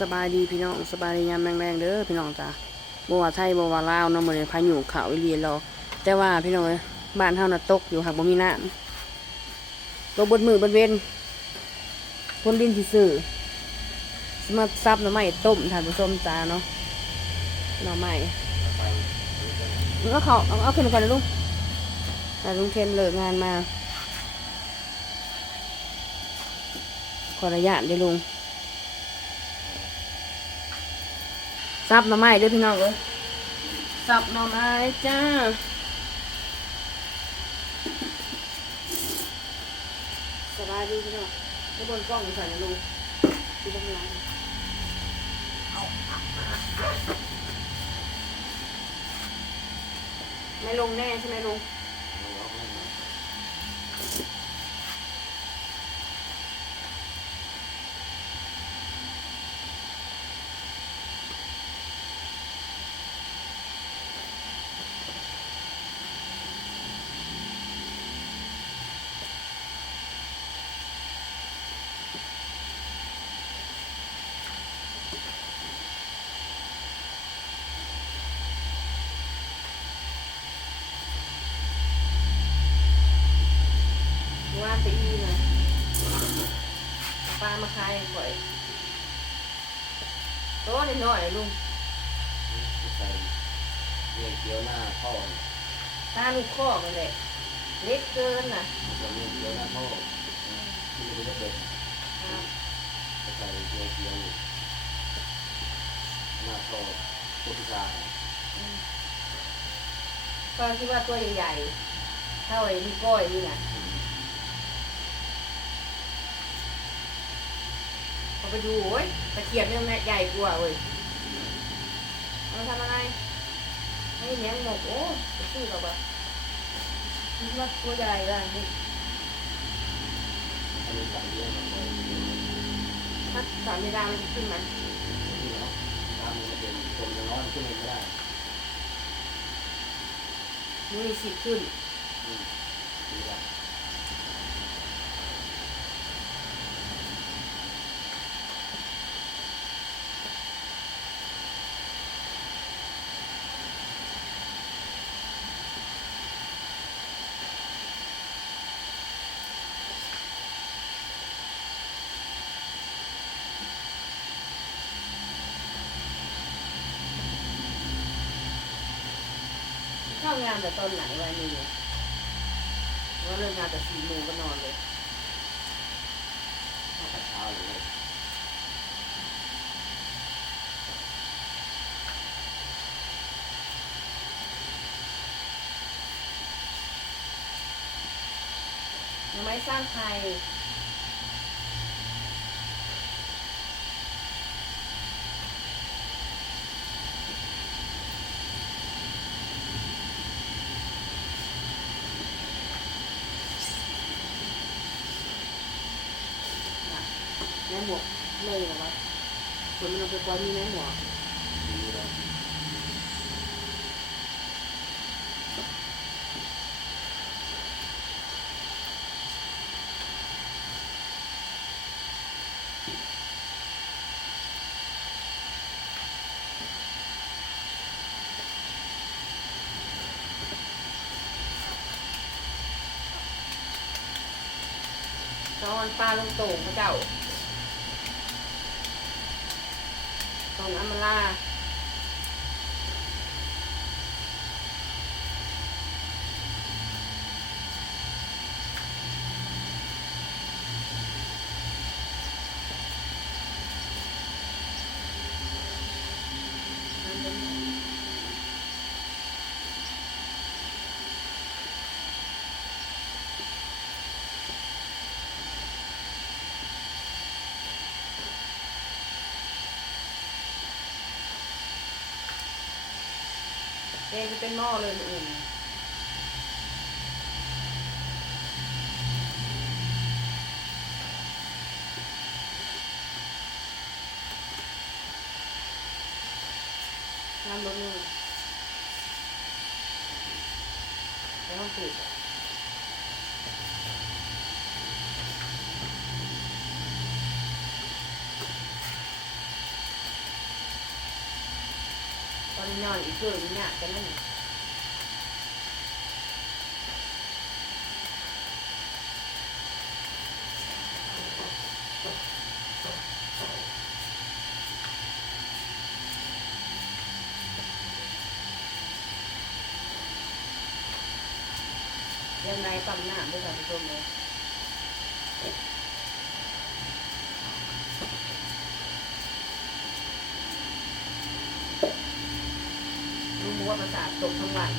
สบายดีพี่น้องสบายดียามแรงๆเด้อพี่น้องจ้าบ่ว่าไทยบ่ว่าลาวเนาะมื้อพายุเขาอีหลีรอแต่ว่าพี่น้องเอ้ยบ้านเฮาน่ะตกอยู่หักบ่มีน้ำตกเบนมือบนเวนคนดินสิซื้อสมาซับหน่อไม้ต้มท่านผู้ชมจ้าเนาะหน่อไม้เอาเขาเอาเอาขึ้นก่อนนะลุงแต่ลุงเคนเลิกงานมาขออนุญาตเด้ลุง ซับหน่อไม้เด้วยพี่น้องเอ้ยซับหน่อไม้จ้าสบายดีพี่น้องไม่บนกล้องใส่นะลุงดูข้างหลังไม่ลงแน่ใช่ไหมลุงว่านไปอีนะเอาปลา มาขายก่อยโต๊ะนิดหน่อยลุงใส่เรียกเกี๊ยวหน้าท่อตาลูกข้อกันเลยเล็กเกินน่ะมันจะเรียกเกี๊ยวหน้าท่อที่ไม่ได้เป็นครับจะใส่เรียกเกี๊ยวหน้าท่อตัวพิการก็คิดว่าตัวใหญ่ๆเท่าไอ้นี่ก้อยนี่น่ะพอ ไปดูโอ้ยตะเกียบเนี่ยแม่ใหญ่กว่าเว้ยเอามาทำอะไรให้เลี้ยงหมกโอ้จะซื้อหรอปะคิดว่าตัวใหญ่ละนี่อันนี้ใส่เลยถ้าสามเวลามันจะขึ้นไหมนี่เนาะตามมันจะเป็นคนจะน้อยขึ้นไม่ได้มันมีสิทธิ์ขึ้น เข้างานแต่ตอนไหนวะนี่ว่าเลิกงานแต่สี่โมงก็นอนเลยมาแต่เช้าเลยยังไม่สร้างใคร แม่หมวกเลยเหรอวะคนมันเอาไปปล่อยมีแม่หมวกตอนปลาลงโต่งพระเจ้า ตรงอั มมาลาเองจะเป็นหม้อเลยออื่นน้ำลดนู่นแล้วต้องสูบอ อนนอนอีกเกินนี่ยกันนั่นยังไงปั๊มน้ำด้วยค่ะผู้ชมเลย รู้ว่า ประสาทตกทั้งวัน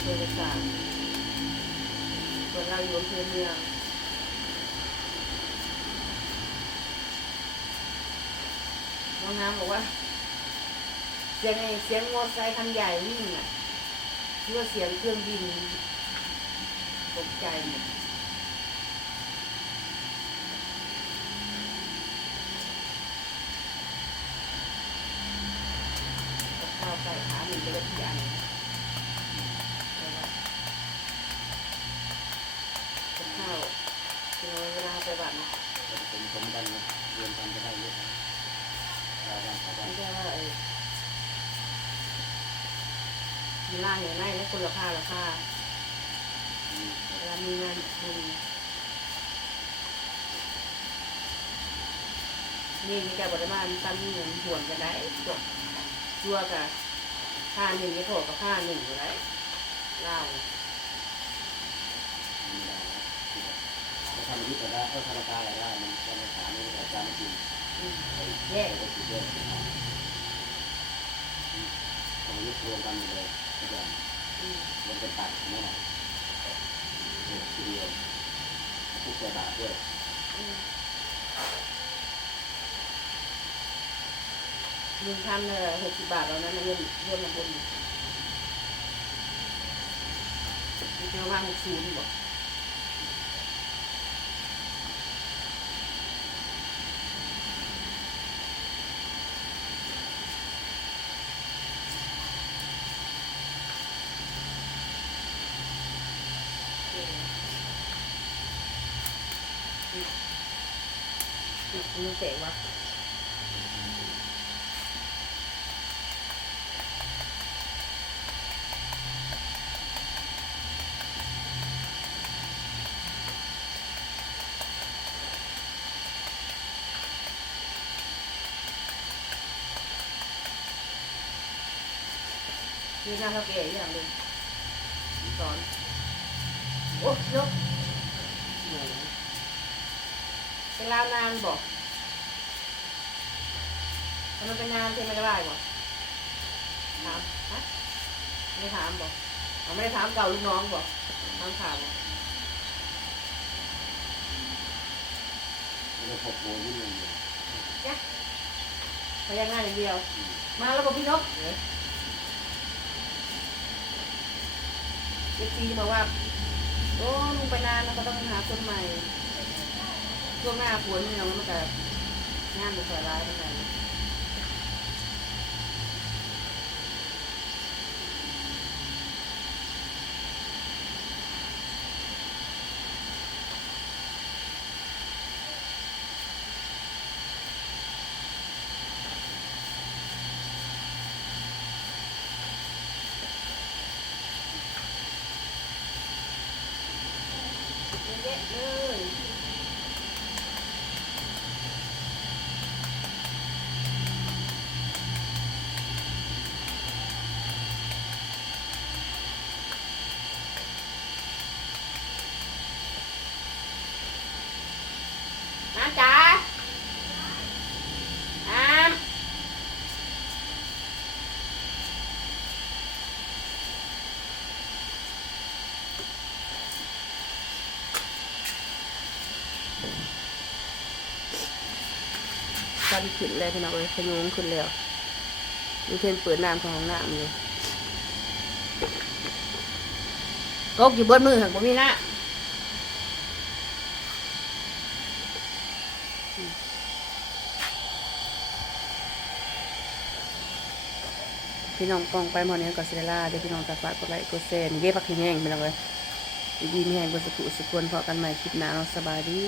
โดยประสาทส่วนเราอยู่อำเภอเมืองน้องน้ำบอกว่า เสียงไอเสียงมอเตอร์ไซค์คันใหญ่วิ่งอะคิดว่าเสียงเครื่องบินตกใจหมดกับข้าว ใส่ขาหนึ่งจะได้ที่อันข้าวคือเวลาไปบัตรนะเป็นสมสมกันเรียนกันจะได้เยอะนะเราได้ได้ไม่ใช่ว่าไอ้มีล่างอย่างไรแล้วคนละค่าละค่าเวลามีงานบุญนี่มีแต่บริมาณตั้งเงินห่วนกันได้จบชัวกับ ค่าหนึ่งไม่โถกับค่าหนึ่งอยู่แล้วเล่าไม่ได้นะถ้าทำยุทธได้เออธนาคารอะไรได้มันจะในฐานนี้แต่จำจริงอืมไปแยกไปติดเยอะนะครับทำยุทธรวมกันเลยทุกอย่างอืมรวมกันตัดนี่นะเด็กทีเดียวทุกใจบาทด้วย อืม หนึ่งพันหกสิบบาทแล้วนะเงินเงินมาบนมันจะว่าหกศูนย์บอกมันเตะวะ นี่หน้าเขาเก๋อย่างเลยวสอนโอ้ยกเป็นลาวนานบอกทำไมเป็นนานเทไม่ได้บอกถามฮะไม่ถามบอกไม่ได้ถามเก่าลูกน้องบอกถามข่าวบอกแล้วพบโมยิ่งเลยพยักหน้าอย่างเดียว มาแล้วบอกพี่นก เอฟซีบอกว่า โอ้ลุงไปนานแล้วก็ต้องหาคนใหม่ช่วงหน้าฝนเนี่ยมันก็งานมันสร้ายเหมือนกัน เยอะแยะเลย น้ำจ๋าน้ำฟั นขึ้นเลยพี่น้องเลยขยุงขึ้นแล้วมีเทนเปิดน้ำของห้องน้ำอยู่ตกอยู่เบนมือหักบ่มีน้ำพี่น้องกองไปหมอนี้ก็เซล่าเดี๋ยวพี่น้องตาฝากกดไลค์กดแชร์เย็บผักแห้งไปเลยดีมีแห้งบนสกุสุกวนพอกันใหม่คลิปหน้าเนาสบายดี